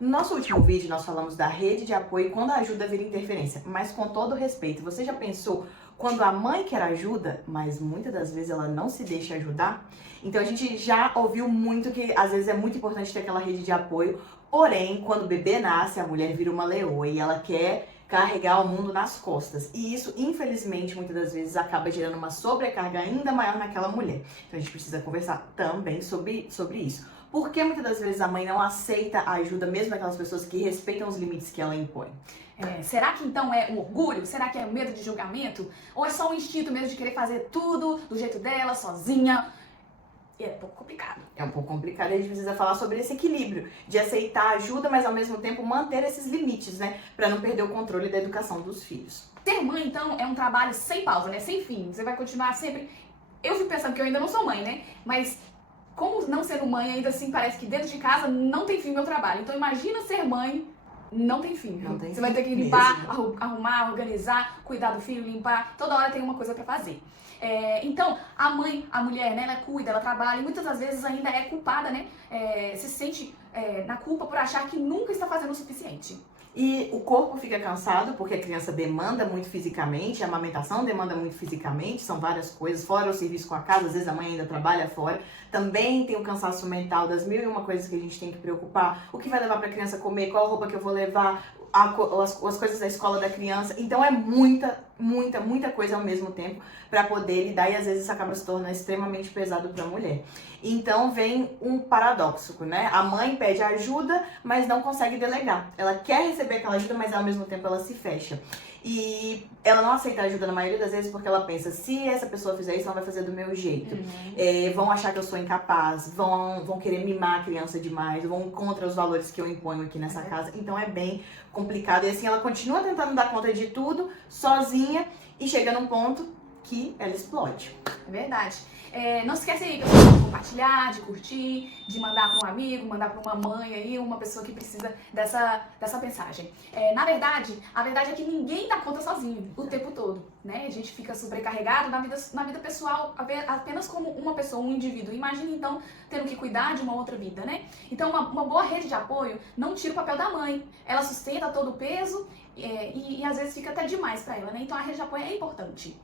No nosso último vídeo, nós falamos da rede de apoio quando a ajuda vira interferência, mas com todo respeito. Você já pensou quando a mãe quer ajuda, mas muitas das vezes ela não se deixa ajudar? Então a gente já ouviu muito que às vezes é muito importante ter aquela rede de apoio, porém, quando o bebê nasce, a mulher vira uma leoa e ela quer carregar o mundo nas costas. E isso, infelizmente, muitas das vezes acaba gerando uma sobrecarga ainda maior naquela mulher. Então a gente precisa conversar também sobre isso. Por que muitas das vezes a mãe não aceita a ajuda, mesmo aquelas pessoas que respeitam os limites que ela impõe? Será que então é o orgulho? Será que é o medo de julgamento? Ou é só um instinto mesmo de querer fazer tudo do jeito dela, sozinha? E é um pouco complicado. É um pouco complicado e a gente precisa falar sobre esse equilíbrio de aceitar a ajuda, mas ao mesmo tempo manter esses limites, né? Pra não perder o controle da educação dos filhos. Ser mãe, então, é um trabalho sem pausa, né? Sem fim. Você vai continuar sempre... Eu fico pensando que eu ainda não sou mãe, né? Mas como não sendo mãe, ainda assim, parece que dentro de casa não tem fim o meu trabalho. Então imagina ser mãe, não tem fim. Não tem Você fim vai ter que limpar, mesmo. arrumar, organizar, cuidar do filho, limpar. Toda hora tem uma coisa pra fazer. Então, a mãe, a mulher, né, ela cuida, ela trabalha e muitas das vezes ainda é culpada, né? Se sente na culpa por achar que nunca está fazendo o suficiente. E o corpo fica cansado porque a criança demanda muito fisicamente, a amamentação demanda muito fisicamente, são várias coisas, fora o serviço com a casa, às vezes a mãe ainda trabalha fora. Também tem o cansaço mental das mil e uma coisas que a gente tem que preocupar. O que vai levar para a criança comer, qual roupa que eu vou levar, as coisas da escola da criança. Então é muita coisa ao mesmo tempo para poder lidar e às vezes isso acaba se tornando extremamente pesado para a mulher. Então vem um paradoxo, né? A mãe pede ajuda, mas não consegue delegar. Ela quer receber aquela ajuda, mas ao mesmo tempo ela se fecha. E ela não aceita ajuda na maioria das vezes porque ela pensa, se essa pessoa fizer isso, ela vai fazer do meu jeito. Vão achar que eu sou incapaz, vão querer mimar a criança demais, vão contra os valores que eu imponho aqui nessa casa. Então é bem complicado. E assim, ela continua tentando dar conta de tudo, sozinha, e chega num ponto que ela explode. É verdade. Não se esquece aí, pessoal, de compartilhar, de curtir, de mandar para um amigo, mandar para uma mãe aí, uma pessoa que precisa dessa mensagem. A verdade é que ninguém dá conta sozinho o tempo todo, né? A gente fica sobrecarregado na vida pessoal apenas como uma pessoa, um indivíduo. Imagina então tendo que cuidar de uma outra vida, né? Então uma boa rede de apoio não tira o papel da mãe. Ela sustenta todo o peso e às vezes fica até demais para ela, né? Então a rede de apoio é importante.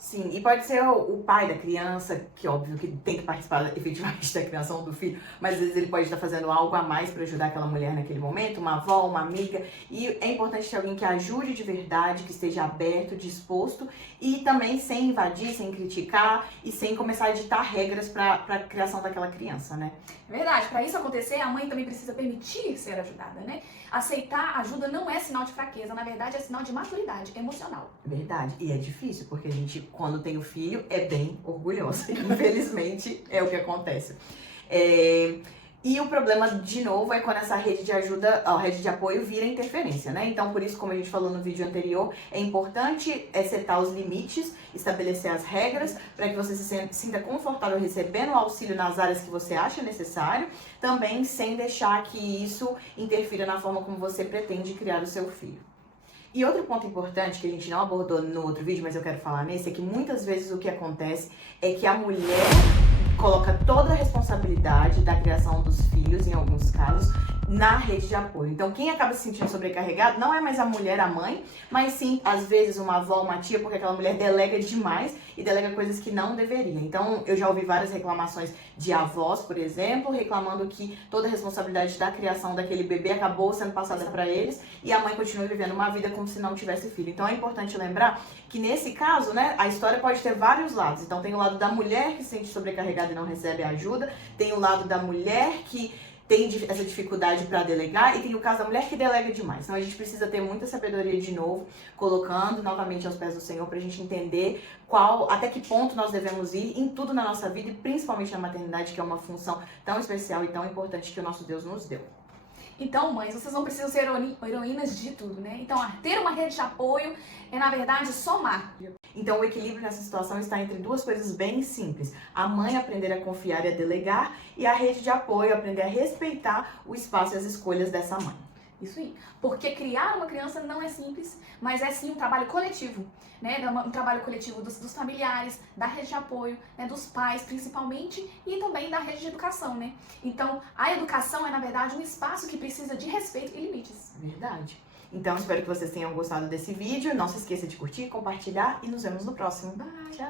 Sim, e pode ser o pai da criança, que óbvio que tem que participar efetivamente da criação do filho, mas às vezes ele pode estar fazendo algo a mais para ajudar aquela mulher naquele momento, uma avó, uma amiga, e é importante ter alguém que ajude de verdade, que esteja aberto, disposto, e também sem invadir, sem criticar e sem começar a ditar regras para a criação daquela criança, né? Verdade, para isso acontecer, a mãe também precisa permitir ser ajudada, né? Aceitar ajuda não é sinal de fraqueza, na verdade é sinal de maturidade emocional. Verdade, e é difícil, porque a gente, quando tem o filho, é bem orgulhosa. Infelizmente, é o que acontece. E o problema, de novo, é quando essa rede de ajuda, a rede de apoio vira interferência, né? Então, por isso, como a gente falou no vídeo anterior, é importante setar os limites, estabelecer as regras, para que você se sinta confortável recebendo o auxílio nas áreas que você acha necessário, também sem deixar que isso interfira na forma como você pretende criar o seu filho. E outro ponto importante que a gente não abordou no outro vídeo, mas eu quero falar nesse, é que muitas vezes o que acontece é que a mulher coloca toda a responsabilidade da criação dos filhos, em alguns casos, na rede de apoio. Então, quem acaba se sentindo sobrecarregado não é mais a mulher, a mãe, mas sim, às vezes, uma avó, uma tia, porque aquela mulher delega demais e delega coisas que não deveria. Então, eu já ouvi várias reclamações de avós, por exemplo, reclamando que toda a responsabilidade da criação daquele bebê acabou sendo passada para eles e a mãe continua vivendo uma vida como se não tivesse filho. Então, é importante lembrar que nesse caso, né, a história pode ter vários lados. Então, tem o lado da mulher que se sente sobrecarregada e não recebe ajuda, tem o lado da mulher que tem essa dificuldade para delegar e tem o caso da mulher que delega demais. Então a gente precisa ter muita sabedoria de novo, colocando novamente aos pés do Senhor pra gente entender até que ponto nós devemos ir em tudo na nossa vida e principalmente na maternidade, que é uma função tão especial e tão importante que o nosso Deus nos deu. Então, mães, vocês não precisam ser heroínas de tudo, né? Então, ter uma rede de apoio é, na verdade, somar. Então, o equilíbrio nessa situação está entre duas coisas bem simples. A mãe aprender a confiar e a delegar e a rede de apoio aprender a respeitar o espaço e as escolhas dessa mãe. Isso aí. Porque criar uma criança não é simples, mas é sim um trabalho coletivo, né? Um trabalho coletivo dos familiares, da rede de apoio, né? Dos pais principalmente e também da rede de educação, né? Então, a educação é, na verdade, um espaço que precisa de respeito e limites. Verdade. Então, espero que vocês tenham gostado desse vídeo. Não se esqueça de curtir, compartilhar e nos vemos no próximo. Bye! Tchau!